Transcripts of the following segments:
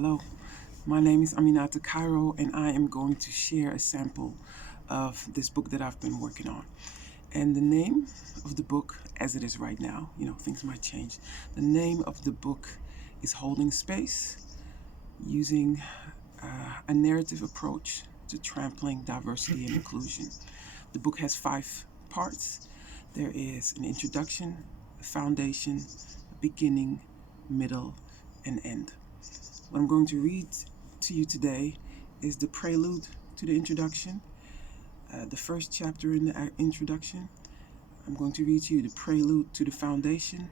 Hello, my name is Aminata Cairo, and I am going to share a sample of this book that I've been working on. And the name of the book, as it is right now, things might change. The name of the book is Holding Space, using a narrative approach to trampling diversity and inclusion. The book has 5 parts. There is an introduction, a foundation, a beginning, middle, and end. What I'm going to read to you today is the prelude to the introduction, the first chapter in the introduction. I'm going to read to you the prelude to the foundation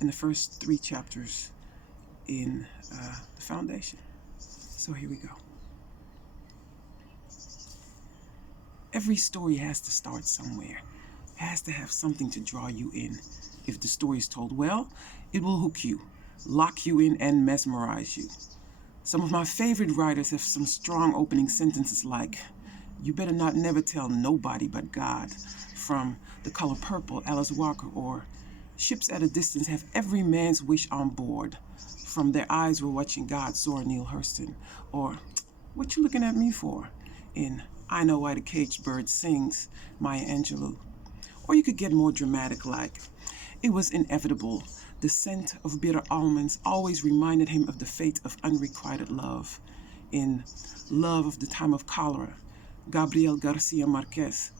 and the first 3 chapters in the foundation. So here we go. Every story has to start somewhere. It has to have something to draw you in. If the story is told well, it will hook you, lock you in, and mesmerize you. Some of my favorite writers have some strong opening sentences like, "You better not never tell nobody but God," from The Color Purple, Alice Walker, or "Ships at a distance have every man's wish on board," from Their Eyes Were Watching God, Zora Neale Hurston, or "What You Looking at Me For?" in I Know Why the Caged Bird Sings, Maya Angelou. Or you could get more dramatic like, "It was inevitable. The scent of bitter almonds always reminded him of the fate of unrequited love," in Love of the Time of Cholera, Gabriel Garcia Marquez.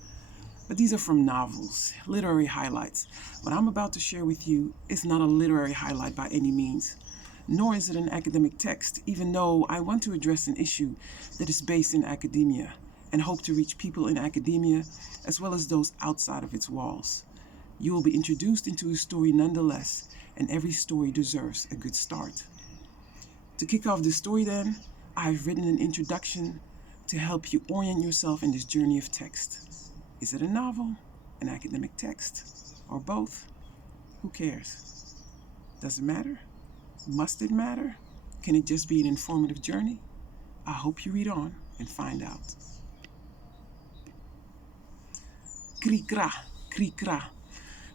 But these are from novels, literary highlights. What I'm about to share with you is not a literary highlight by any means, nor is it an academic text, even though I want to address an issue that is based in academia and hope to reach people in academia as well as those outside of its walls. You will be introduced into a story nonetheless, and every story deserves a good start. To kick off this story then, I've written an introduction to help you orient yourself in this journey of text. Is it a novel, an academic text, or both? Who cares? Does it matter? Must it matter? Can it just be an informative journey? I hope you read on and find out. Krikra, krikra.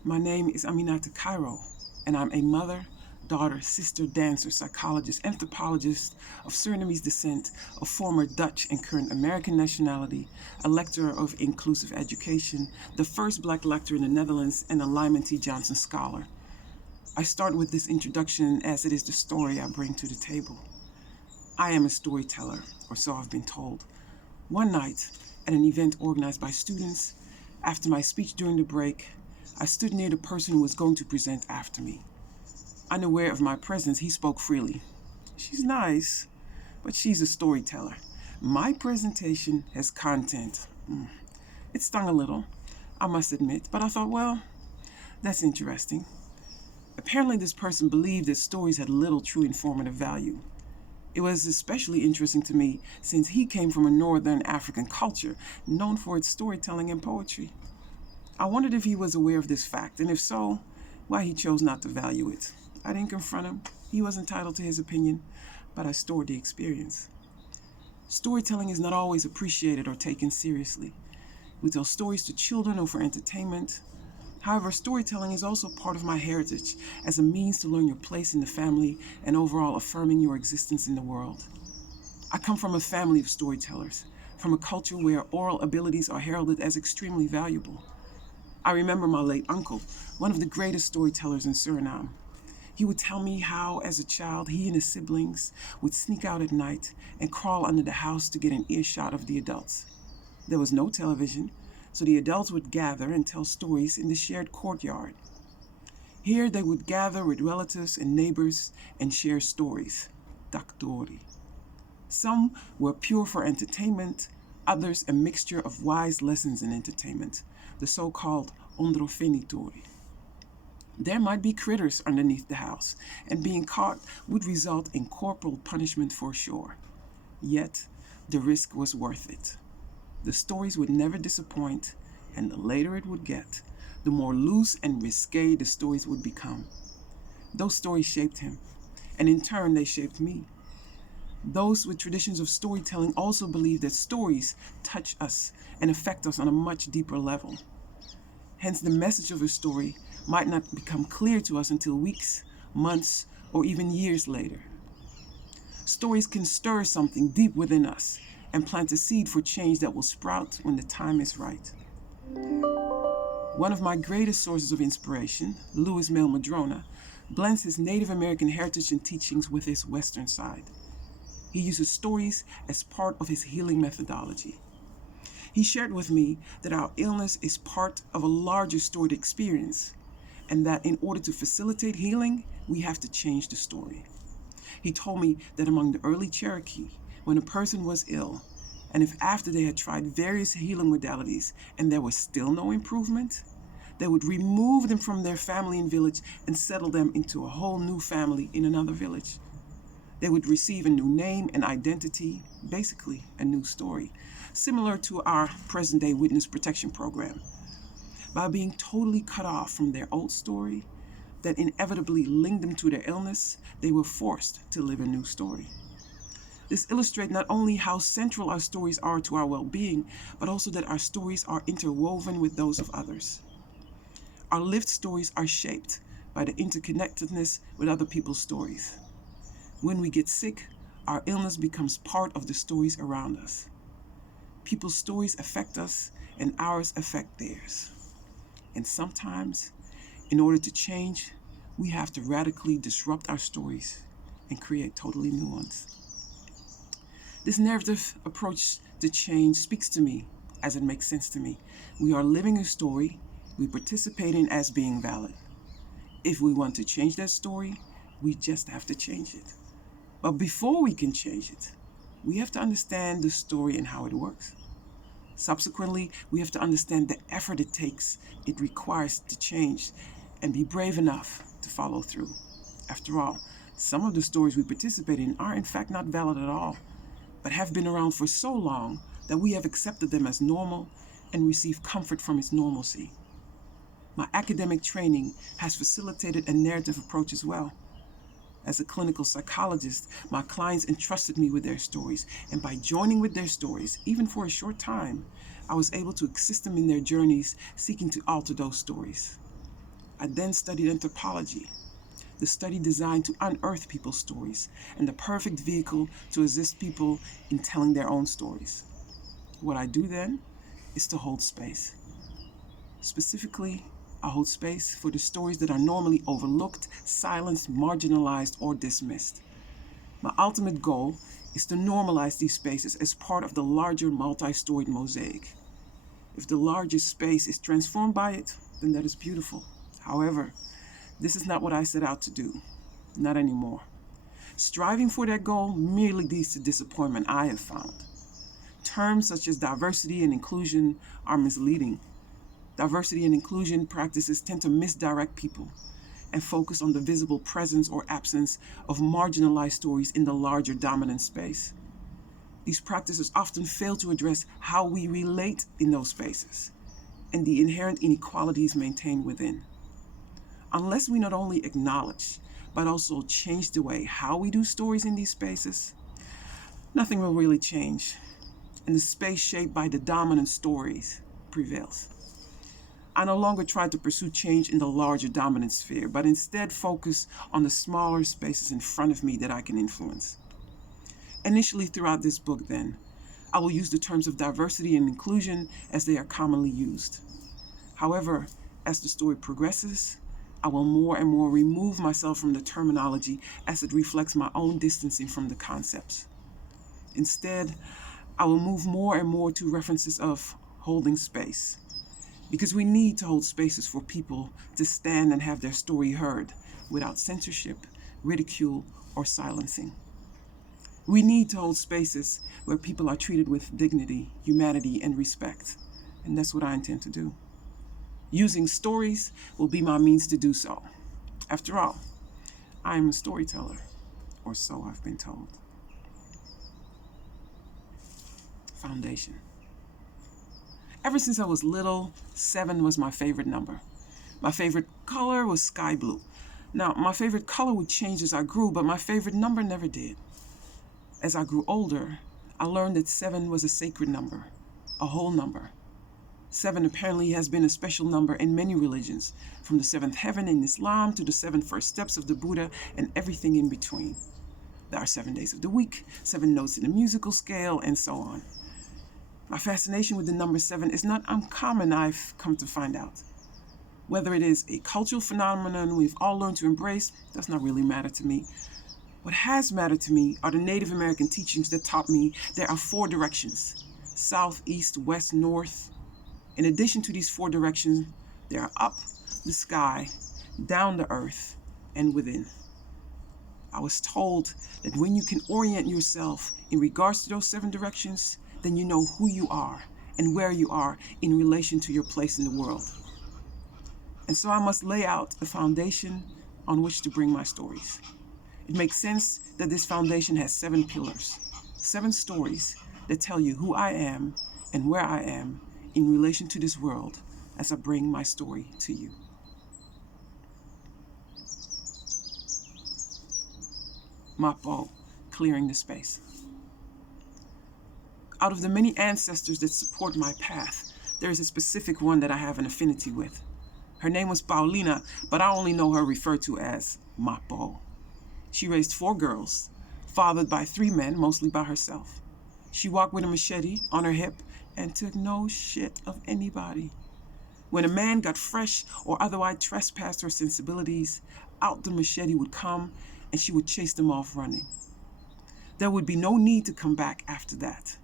My name is Aminata Cairo, and I'm a mother, daughter, sister, dancer, psychologist, anthropologist of Surinamese descent, of former Dutch and current American nationality, a lecturer of inclusive education, the first Black lecturer in the Netherlands, and a Lyman T. Johnson scholar. I start with this introduction as it is the story I bring to the table. I am a storyteller, or so I've been told. One night, at an event organized by students, after my speech during the break, I stood near the person who was going to present after me. Unaware of my presence, he spoke freely. "She's nice, but she's a storyteller. My presentation has content." It stung a little, I must admit, but I thought, well, that's interesting. Apparently, this person believed that stories had little true informative value. It was especially interesting to me since he came from a Northern African culture known for its storytelling and poetry. I wondered if he was aware of this fact, and if so, why he chose not to value it. I didn't confront him. He was entitled to his opinion, but I stored the experience. Storytelling is not always appreciated or taken seriously. We tell stories to children or for entertainment. However, storytelling is also part of my heritage as a means to learn your place in the family and overall affirming your existence in the world. I come from a family of storytellers, from a culture where oral abilities are heralded as extremely valuable. I remember my late uncle, one of the greatest storytellers in Suriname. He would tell me how, as a child, he and his siblings would sneak out at night and crawl under the house to get an earshot of the adults. There was no television, so the adults would gather and tell stories in the shared courtyard. Here they would gather with relatives and neighbors and share stories, taktori. Some were pure for entertainment, others a mixture of wise lessons in entertainment, the so-called ondrofenitori. There might be critters underneath the house, and being caught would result in corporal punishment for sure. Yet, the risk was worth it. The stories would never disappoint, and the later it would get, the more loose and risque the stories would become. Those stories shaped him, and in turn they shaped me. Those with traditions of storytelling also believe that stories touch us and affect us on a much deeper level. Hence, the message of a story might not become clear to us until weeks, months, or even years later. Stories can stir something deep within us and plant a seed for change that will sprout when the time is right. One of my greatest sources of inspiration, Louis Mel Madrona, blends his Native American heritage and teachings with his Western side. He uses stories as part of his healing methodology. He shared with me that our illness is part of a larger storied experience, and that in order to facilitate healing, we have to change the story. He told me that among the early Cherokee, when a person was ill, and if after they had tried various healing modalities and there was still no improvement, they would remove them from their family and village and settle them into a whole new family in another village. They would receive a new name and identity, basically a new story, similar to our present-day witness protection program. By being totally cut off from their old story that inevitably linked them to their illness, they were forced to live a new story. This illustrates not only how central our stories are to our well-being, but also that our stories are interwoven with those of others. Our lived stories are shaped by the interconnectedness with other people's stories. When we get sick, our illness becomes part of the stories around us. People's stories affect us, and ours affect theirs. And sometimes, in order to change, we have to radically disrupt our stories and create totally new ones. This narrative approach to change speaks to me as it makes sense to me. We are living a story we participate in as being valid. If we want to change that story, we just have to change it. But before we can change it, we have to understand the story and how it works. Subsequently, we have to understand the effort it requires to change, and be brave enough to follow through. After all, some of the stories we participate in are in fact not valid at all, but have been around for so long that we have accepted them as normal and receive comfort from its normalcy. My academic training has facilitated a narrative approach as well. As a clinical psychologist, my clients entrusted me with their stories, and by joining with their stories, even for a short time, I was able to assist them in their journeys seeking to alter those stories. I then studied anthropology, the study designed to unearth people's stories, and the perfect vehicle to assist people in telling their own stories. What I do then is to hold space. Specifically, I hold space for the stories that are normally overlooked, silenced, marginalized, or dismissed. My ultimate goal is to normalize these spaces as part of the larger multi-storied mosaic. If the largest space is transformed by it, then that is beautiful. However, this is not what I set out to do. Not anymore. Striving for that goal merely leads to disappointment, I have found. Terms such as diversity and inclusion are misleading. Diversity and inclusion practices tend to misdirect people and focus on the visible presence or absence of marginalized stories in the larger dominant space. These practices often fail to address how we relate in those spaces and the inherent inequalities maintained within. Unless we not only acknowledge, but also change the way how we do stories in these spaces, nothing will really change, and the space shaped by the dominant stories prevails. I no longer try to pursue change in the larger dominant sphere, but instead focus on the smaller spaces in front of me that I can influence. Initially throughout this book, then, I will use the terms of diversity and inclusion as they are commonly used. However, as the story progresses, I will more and more remove myself from the terminology as it reflects my own distancing from the concepts. Instead, I will move more and more to references of holding space, because we need to hold spaces for people to stand and have their story heard without censorship, ridicule, or silencing. We need to hold spaces where people are treated with dignity, humanity, and respect, and that's what I intend to do. Using stories will be my means to do so. After all, I am a storyteller, or so I've been told. Foundation. Ever since I was little, 7 was my favorite number. My favorite color was sky blue. Now, my favorite color would change as I grew, but my favorite number never did. As I grew older, I learned that 7 was a sacred number, a whole number. 7 apparently has been a special number in many religions, from the 7th heaven in Islam to the 7 first steps of the Buddha and everything in between. There are 7 days of the week, 7 notes in the musical scale, and so on. My fascination with the number 7 is not uncommon, I've come to find out. Whether it is a cultural phenomenon we've all learned to embrace does not really matter to me. What has mattered to me are the Native American teachings that taught me there are 4 directions: south, east, west, north. In addition to these 4 directions, there are up, the sky, down the earth, and within. I was told that when you can orient yourself in regards to those 7 directions, then you know who you are and where you are in relation to your place in the world. And so I must lay out a foundation on which to bring my stories. It makes sense that this foundation has 7 pillars, 7 stories that tell you who I am and where I am in relation to this world as I bring my story to you. Mapo, clearing the space. Out of the many ancestors that support my path, there is a specific one that I have an affinity with. Her name was Paulina, but I only know her referred to as Mapo. She raised 4 girls, fathered by 3 men, mostly by herself. She walked with a machete on her hip and took no shit of anybody. When a man got fresh or otherwise trespassed her sensibilities, out the machete would come and she would chase them off running. There would be no need to come back after that.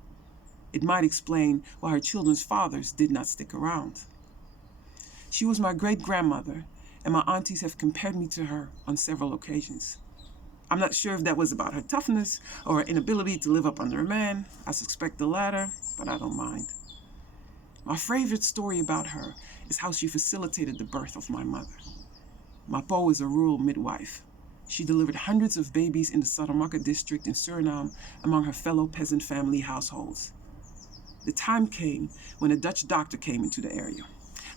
It might explain why her children's fathers did not stick around. She was my great-grandmother, and my aunties have compared me to her on several occasions. I'm not sure if that was about her toughness or her inability to live up under a man. I suspect the latter, but I don't mind. My favorite story about her is how she facilitated the birth of my mother. Mapo is a rural midwife. She delivered hundreds of babies in the Saramaka district in Suriname among her fellow peasant family households. The time came when a Dutch doctor came into the area.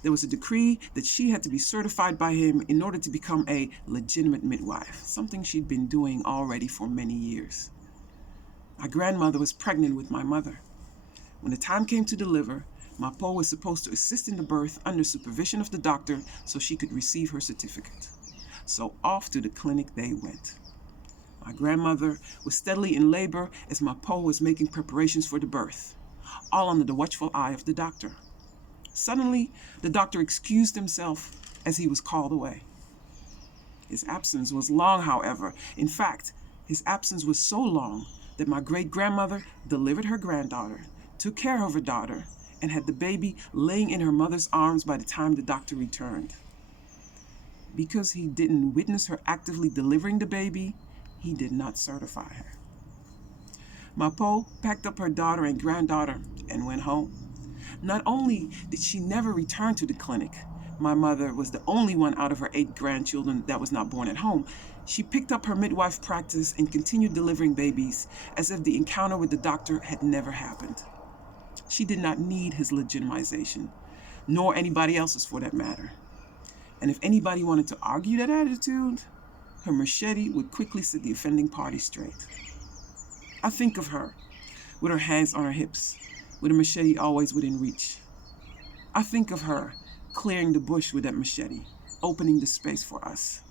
There was a decree that she had to be certified by him in order to become a legitimate midwife, something she'd been doing already for many years. My grandmother was pregnant with my mother. When the time came to deliver, Mapo was supposed to assist in the birth under supervision of the doctor so she could receive her certificate. So off to the clinic they went. My grandmother was steadily in labor as Mapo was making preparations for the birth, all under the watchful eye of the doctor. Suddenly, the doctor excused himself as he was called away. His absence was long, however. In fact, his absence was so long that my great-grandmother delivered her granddaughter, took care of her daughter, and had the baby laying in her mother's arms by the time the doctor returned. Because he didn't witness her actively delivering the baby, he did not certify her. Mapo packed up her daughter and granddaughter and went home. Not only did she never return to the clinic, my mother was the only one out of her 8 grandchildren that was not born at home. She picked up her midwife practice and continued delivering babies as if the encounter with the doctor had never happened. She did not need his legitimization, nor anybody else's for that matter. And if anybody wanted to argue that attitude, her machete would quickly set the offending party straight. I think of her, with her hands on her hips, with a machete always within reach. I think of her clearing the bush with that machete, opening the space for us.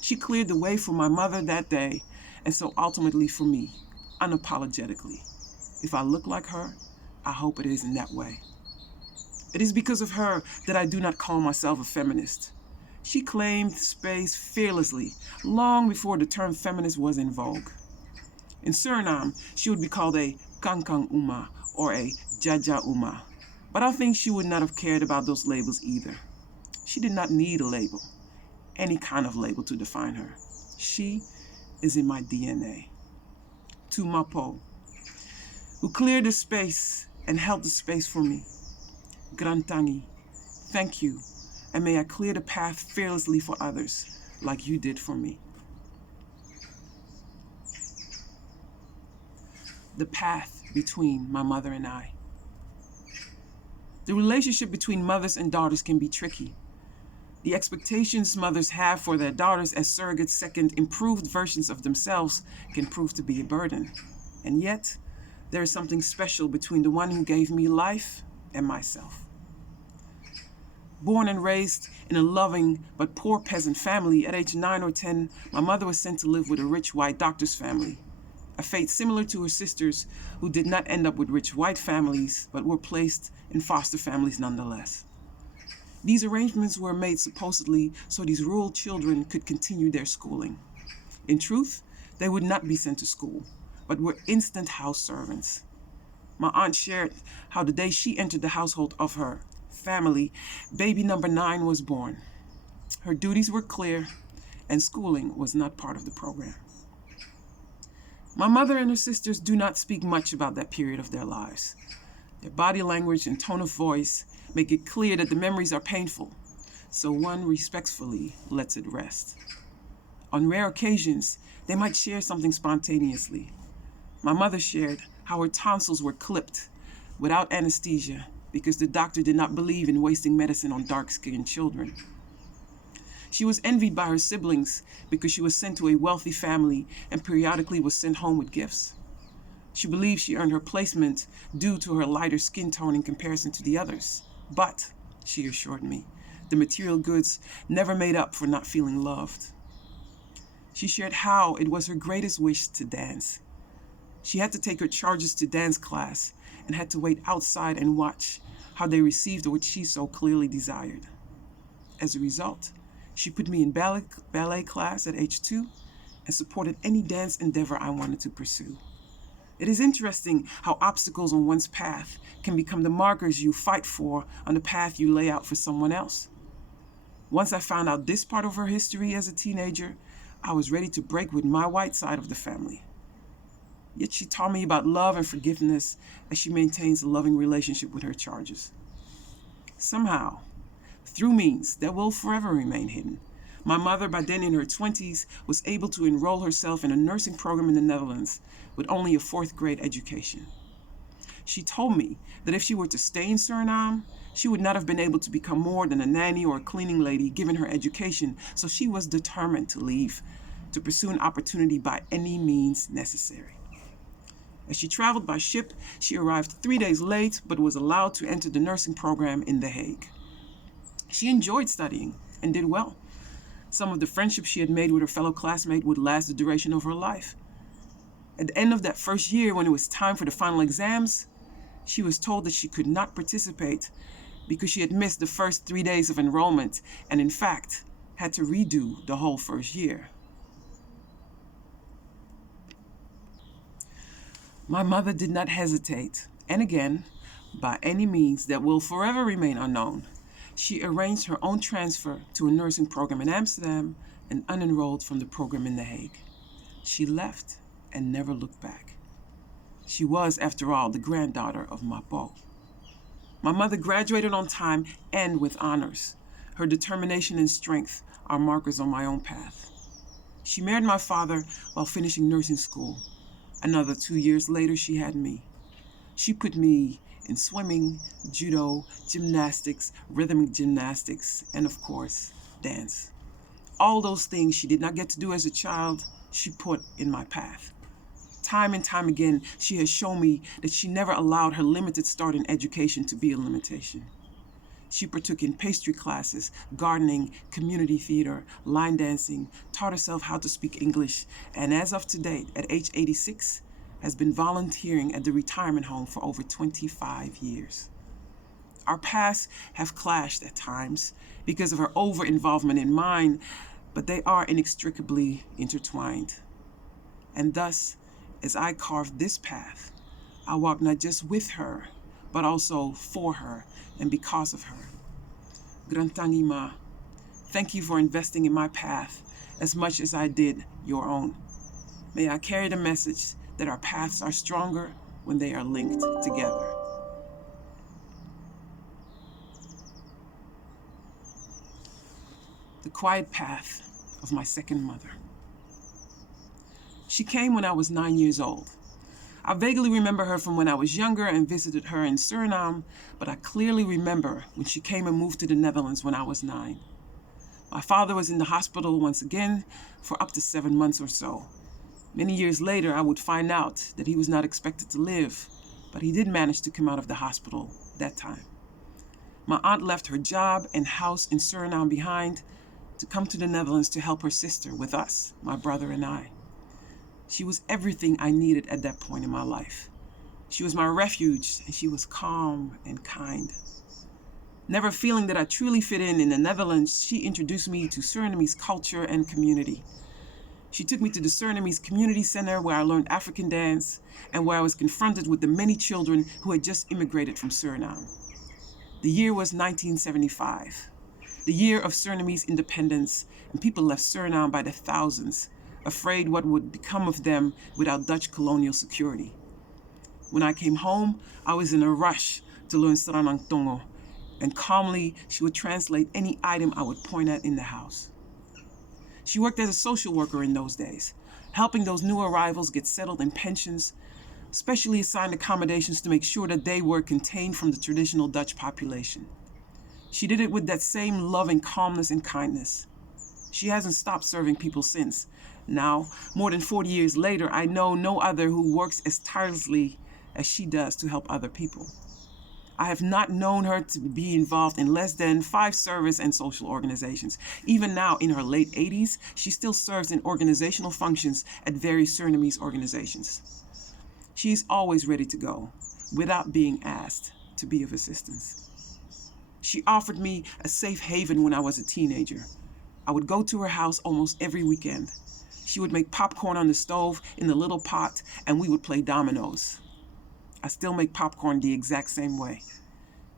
She cleared the way for my mother that day, and so ultimately for me, unapologetically. If I look like her, I hope it is in that way. It is because of her that I do not call myself a feminist. She claimed space fearlessly, long before the term feminist was in vogue. In Suriname, she would be called a kankang uma or a jaja uma, but I think she would not have cared about those labels either. She did not need a label, any kind of label to define her. She is in my DNA. To Mapo, who cleared the space and held the space for me. Grantangi, thank you, and may I clear the path fearlessly for others, like you did for me. The path between my mother and I. The relationship between mothers and daughters can be tricky. The expectations mothers have for their daughters as surrogate second improved versions of themselves can prove to be a burden. And yet, there is something special between the one who gave me life and myself. Born and raised in a loving but poor peasant family, at age 9 or 10, my mother was sent to live with a rich white doctor's family, a fate similar to her sisters who did not end up with rich white families but were placed in foster families nonetheless. These arrangements were made supposedly so these rural children could continue their schooling. In truth, they would not be sent to school, but were instant house servants. My aunt shared how the day she entered the household of her family, baby number 9 was born. Her duties were clear, and schooling was not part of the program. My mother and her sisters do not speak much about that period of their lives. Their body language and tone of voice make it clear that the memories are painful, so one respectfully lets it rest. On rare occasions, they might share something spontaneously. My mother shared how her tonsils were clipped without anesthesia because the doctor did not believe in wasting medicine on dark-skinned children. She was envied by her siblings because she was sent to a wealthy family and periodically was sent home with gifts. She believed she earned her placement due to her lighter skin tone in comparison to the others. But, she assured me, the material goods never made up for not feeling loved. She shared how it was her greatest wish to dance. She had to take her charges to dance class and had to wait outside and watch how they received what she so clearly desired. As a result, she put me in ballet class at age 2 and supported any dance endeavor I wanted to pursue. It is interesting how obstacles on one's path can become the markers you fight for on the path you lay out for someone else. Once I found out this part of her history as a teenager, I was ready to break with my white side of the family. Yet she taught me about love and forgiveness as she maintains a loving relationship with her charges. Somehow, through means that will forever remain hidden, my mother, by then in her 20s, was able to enroll herself in a nursing program in the Netherlands with only a 4th grade education. She told me that if she were to stay in Suriname, she would not have been able to become more than a nanny or a cleaning lady given her education, so she was determined to leave, to pursue an opportunity by any means necessary. As she traveled by ship, she arrived 3 days late but was allowed to enter the nursing program in The Hague. She enjoyed studying and did well. Some of the friendships she had made with her fellow classmates would last the duration of her life. At the end of that first year, when it was time for the final exams, she was told that she could not participate because she had missed the first 3 days of enrollment and, in fact, had to redo the whole first year. My mother did not hesitate, and again, by any means that will forever remain unknown, she arranged her own transfer to a nursing program in Amsterdam and unenrolled from the program in The Hague. She left and never looked back. She was, after all, the granddaughter of Mapo. My mother graduated on time and with honors. Her determination and strength are markers on my own path. She married my father while finishing nursing school. Another 2 years later, she had me. She put me in swimming, judo, gymnastics, rhythmic gymnastics, and of course, dance. All those things she did not get to do as a child, she put in my path. Time and time again, she has shown me that she never allowed her limited start in education to be a limitation. She partook in pastry classes, gardening, community theater, line dancing, taught herself how to speak English, and as of today, at age 86, has been volunteering at the retirement home for over 25 years. Our paths have clashed at times because of her over-involvement in mine, but they are inextricably intertwined. And thus, as I carved this path, I walk not just with her, but also for her and because of her. Grantangi Ma, thank you for investing in my path as much as I did your own. May I carry the message that our paths are stronger when they are linked together. The quiet path of my second mother. She came when I was 9 years old. I vaguely remember her from when I was younger and visited her in Suriname, but I clearly remember when she came and moved to the Netherlands when I was 9. My father was in the hospital once again for up to 7 months or so. Many years later, I would find out that he was not expected to live, but he did manage to come out of the hospital that time. My aunt left her job and house in Suriname behind to come to the Netherlands to help her sister with us, my brother and I. She was everything I needed at that point in my life. She was my refuge, and she was calm and kind. Never feeling that I truly fit in the Netherlands, she introduced me to Surinamese culture and community. She took me to the Surinamese Community Center where I learned African dance and where I was confronted with the many children who had just immigrated from Suriname. The year was 1975, the year of Surinamese independence, and people left Suriname by the thousands, afraid what would become of them without Dutch colonial security. When I came home, I was in a rush to learn Sranang Tongo, and calmly she would translate any item I would point at in the house. She worked as a social worker in those days, helping those new arrivals get settled in pensions, specially assigned accommodations to make sure that they were contained from the traditional Dutch population. She did it with that same loving calmness and kindness. She hasn't stopped serving people since. Now, more than 40 years later, I know no other who works as tirelessly as she does to help other people. I have not known her to be involved in less than 5 service and social organizations. Even now, in her late 80s, she still serves in organizational functions at various Surinamese organizations. She is always ready to go, without being asked, to be of assistance. She offered me a safe haven when I was a teenager. I would go to her house almost every weekend. She would make popcorn on the stove in the little pot, and we would play dominoes. I still make popcorn the exact same way.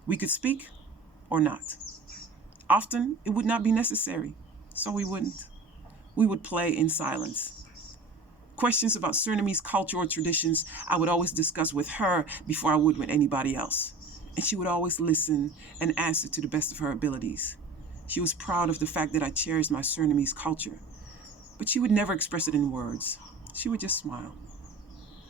We could speak or not. Often, it would not be necessary, so we wouldn't. We would play in silence. Questions about Surinamese culture or traditions I would always discuss with her before I would with anybody else. And she would always listen and answer to the best of her abilities. She was proud of the fact that I cherished my Surinamese culture, but she would never express it in words. She would just smile.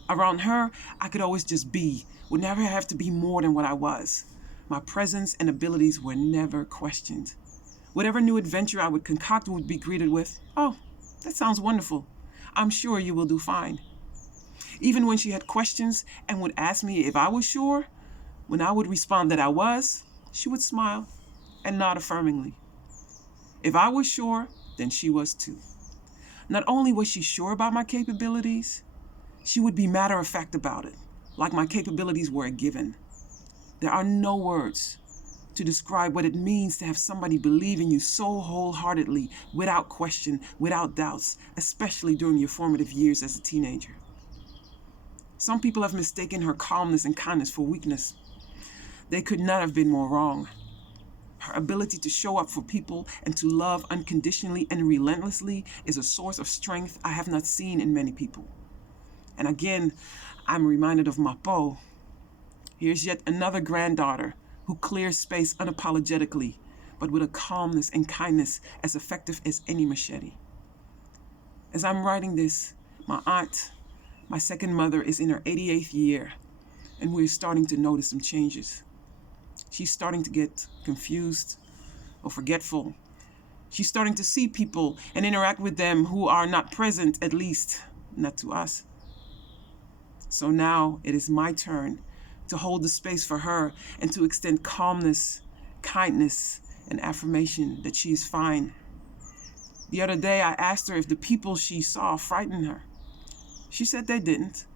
Around her, I could always just be, would never have to be more than what I was. My presence and abilities were never questioned. Whatever new adventure I would concoct would be greeted with, "Oh, that sounds wonderful. I'm sure you will do fine." Even when she had questions and would ask me if I was sure, when I would respond that I was, she would smile and nod affirmingly. If I was sure, then she was too. Not only was she sure about my capabilities, she would be matter of fact about it, like my capabilities were a given. There are no words to describe what it means to have somebody believe in you so wholeheartedly, without question, without doubts, especially during your formative years as a teenager. Some people have mistaken her calmness and kindness for weakness. They could not have been more wrong. Her ability to show up for people and to love unconditionally and relentlessly is a source of strength I have not seen in many people. And again, I'm reminded of Mapo. Here's yet another granddaughter who clears space unapologetically, but with a calmness and kindness as effective as any machete. As I'm writing this, my aunt, my second mother, is in her 88th year, and we're starting to notice some changes. She's starting to get confused or forgetful. She's starting to see people and interact with them who are not present, at least not to us. So now it is my turn to hold the space for her and to extend calmness, kindness, and affirmation that she is fine. The other day, I asked her if the people she saw frightened her. She said they didn't.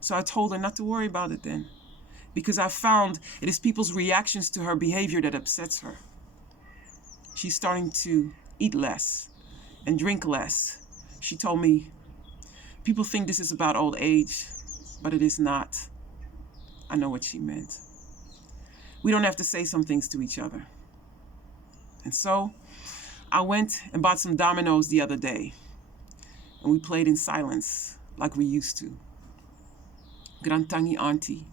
So I told her not to worry about it then, because I found it is people's reactions to her behavior that upsets her. She's starting to eat less and drink less. She told me, "People think this is about old age, but it is not." I know what she meant. We don't have to say some things to each other. And so I went and bought some dominoes the other day, and we played in silence like we used to. Grantangi Auntie,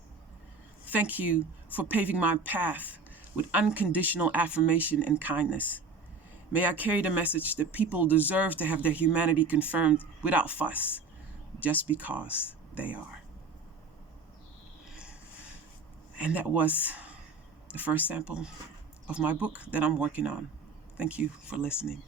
thank you for paving my path with unconditional affirmation and kindness. May I carry the message that people deserve to have their humanity confirmed without fuss, just because they are. And that was the first sample of my book that I'm working on. Thank you for listening.